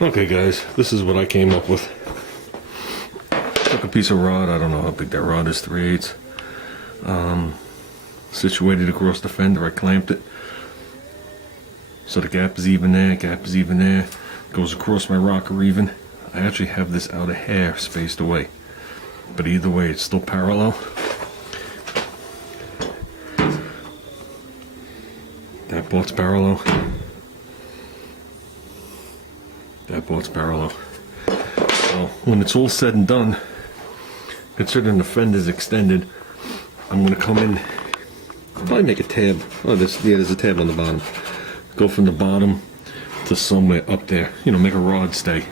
Okay guys, this is what I came up with. Took a piece of rod, I don't know how big that rod is, 3/8. Situated across the fender, I clamped it. So the gap is even there, gap is even there. Goes across my rocker even. I actually have this out a hair spaced away. But either way, it's still parallel. That board's parallel. That board's parallel. So when it's all said and done, considering the fender's extended, I'm gonna come in, probably make a tab. Oh, there's a tab on the bottom. Go from the bottom to somewhere up there. You know, make a rod stay.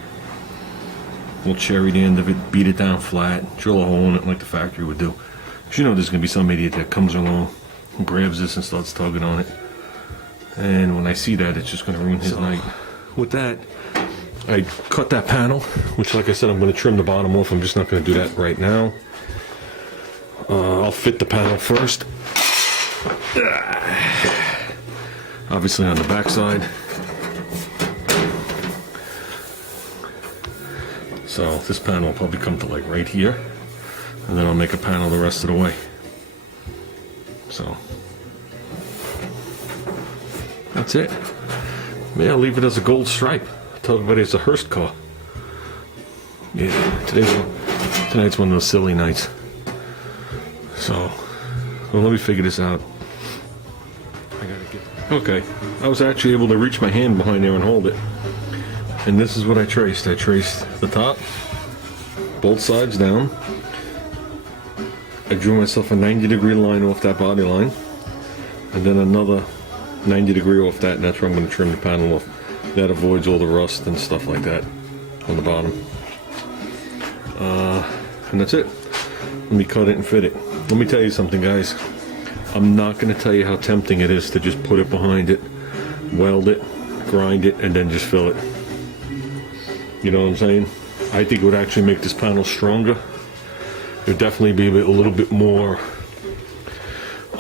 We'll cherry the end of it, beat it down flat, drill a hole in it like the factory would do. Because you know there's gonna be some idiot that comes along, grabs this and starts tugging on it. And when I see that, it's just gonna ruin his night. With that, I cut that panel, which like I said, I'm gonna trim the bottom off. I'm just not gonna do that right now. I'll fit the panel first. Obviously on the back side. So this panel will probably come to like right here, and then I'll make a panel the rest of the way. So that's it. Maybe I'll leave it as a gold stripe. Tell everybody it's a Hearst car. Yeah, tonight's one of those silly nights. So, well, let me figure this out. Okay, I was actually able to reach my hand behind there and hold it. And this is what I traced. I traced the top, both sides down. I drew myself a 90-degree line off that body line. And then another 90-degree off that, and that's where I'm going to trim the panel off. That avoids all the rust and stuff like that on the bottom. And that's it. Let me cut it and fit it. Let me tell you something, guys. I'm not going to tell you how tempting it is to just put it behind it, weld it, grind it, and then just fill it. You know what I'm saying? I think it would actually make this panel stronger. It would definitely be a little bit more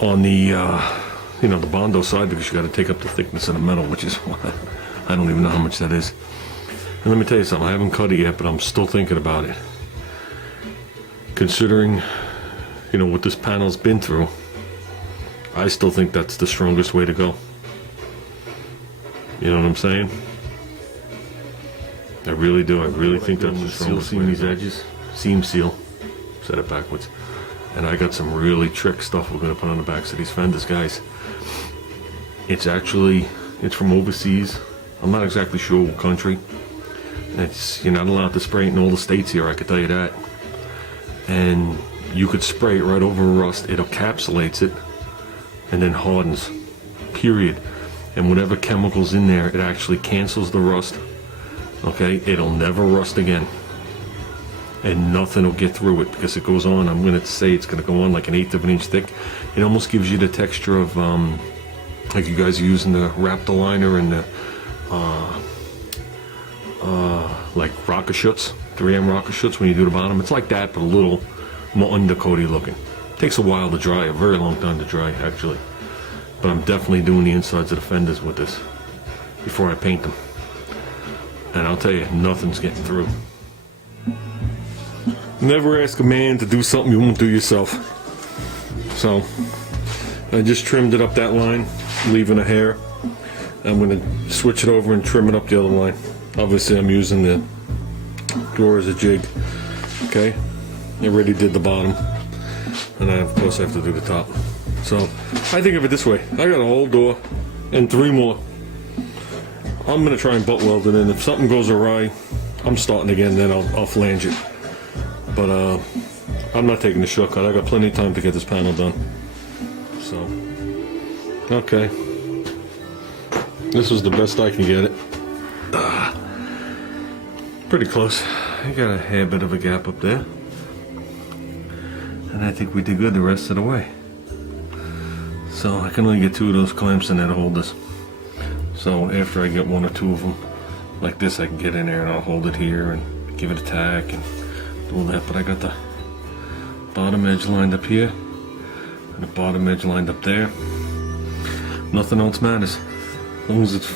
on the, you know, the Bondo side, because you got to take up the thickness of the metal, which is I don't even know how much that is. And let me tell you something, I haven't cut it yet, but I'm still thinking about it. Considering, you know, what this panel's been through, I still think that's the strongest way to go. You know what I'm saying? I really do. I really think that's the strongest way. Seal these edges. Seam seal. Set it backwards. And I got some really trick stuff we're going to put on the backs of these fenders, guys. It's from overseas. I'm not exactly sure what country. You're not allowed to spray it in all the states here, I can tell you that. And you could spray it right over rust. It encapsulates it and then hardens, period. And whatever chemicals in there, it actually cancels the rust. Okay, it'll never rust again. And nothing will get through it because it goes on. I'm going to say it's going to go on like 1/8 of an inch thick. It almost gives you the texture of, like you guys are using the Raptor liner and the, like rocker schuts, 3M rocker schuts when you do the bottom. It's like that, but a little more undercoaty looking. Takes a while to dry, a very long time to dry actually. But I'm definitely doing the insides of the fenders with this before I paint them. And I'll tell you, nothing's getting through. Never ask a man to do something you won't do yourself. So I just trimmed it up that line, leaving a hair. I'm going to switch it over and trim it up the other line. Obviously I'm using the door as a jig. Okay, I already did the bottom, and I of course have to do the top. So I think of it this way: I got a whole door and 3 more. I'm going to try and butt weld it in. If something goes awry, I'm starting again, then I'll flange it. But I'm not taking the shortcut. I got plenty of time to get this panel done. So, okay. This was the best I can get it. Pretty close. I got a hair bit of a gap up there. And I think we did good the rest of the way. So I can only get 2 of those clamps in there to hold this. So after I get 1 or 2 of them, like this, I can get in there and I'll hold it here and give it a tack and do all that. But I got the bottom edge lined up here and the bottom edge lined up there. Nothing else matters. As long as it's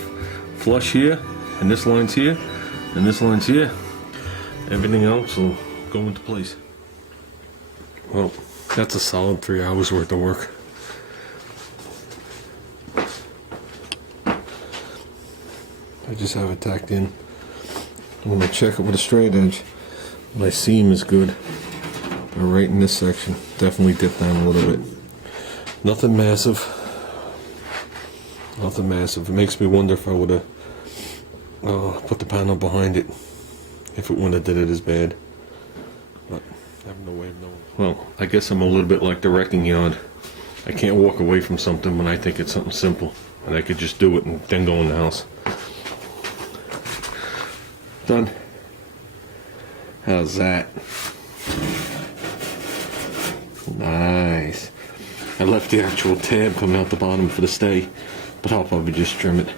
flush here and this line's here, and this line's here. Everything else will go into place. Well, that's a solid 3 hours worth of work. I just have it tacked in. I'm going to check it with a straight edge. My seam is good. But right in this section, definitely dip down a little bit. Nothing massive. Nothing massive. It makes me wonder if I would have put the panel behind it, if it wouldn't have did it as bad. But I have no way of knowing. Well, I guess I'm a little bit like the wrecking yard. I can't walk away from something when I think it's something simple, and I could just do it and then go in the house. Done. How's that? Nice. I left the actual tab coming out the bottom for the stay, but I'll probably just trim it.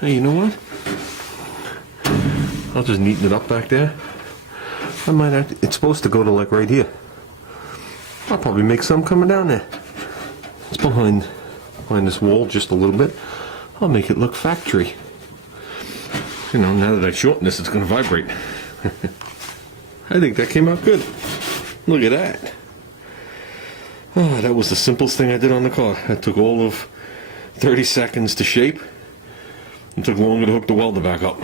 Hey, you know what? I'll just neaten it up back there. I might have to, it's supposed to go to like right here. I'll probably make some coming down there. It's behind this wall just a little bit. I'll make it look factory. You know, now that I shorten this, it's going to vibrate. I think that came out good. Look at that. Oh, that was the simplest thing I did on the car. It took all of 30 seconds to shape. It took longer to hook the welder back up.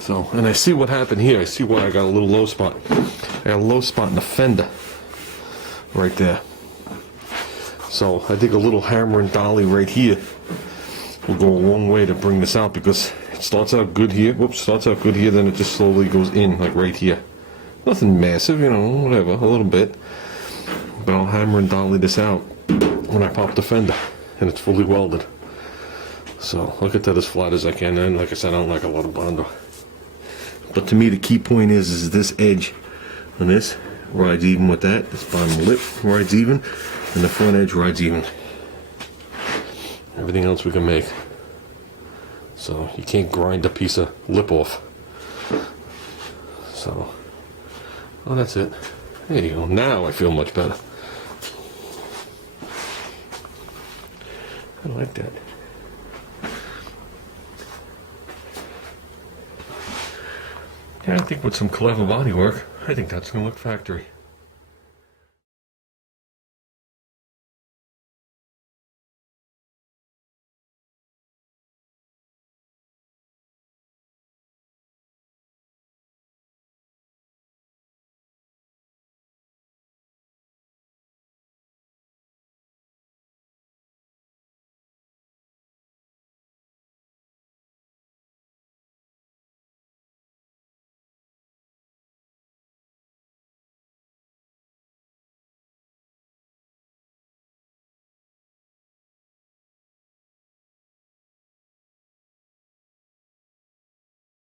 So, and I see what happened here. I see why I got a little low spot. I got a low spot in the fender. Right there. So, I think a little hammer and dolly right here will go a long way to bring this out, because it starts out good here. Whoops, starts out good here, then it just slowly goes in, like right here. Nothing massive, you know, whatever, a little bit. But I'll hammer and dolly this out when I pop the fender and it's fully welded. So I'll get that as flat as I can, and like I said, I don't like a lot of Bondo. But to me, the key point is this edge on this rides even with that. This bottom lip rides even, and the front edge rides even. Everything else we can make. So you can't grind a piece of lip off. So, oh, that's it. There you go. Now I feel much better. I like that. Yeah, I think with some clever body work, I think that's going to look factory.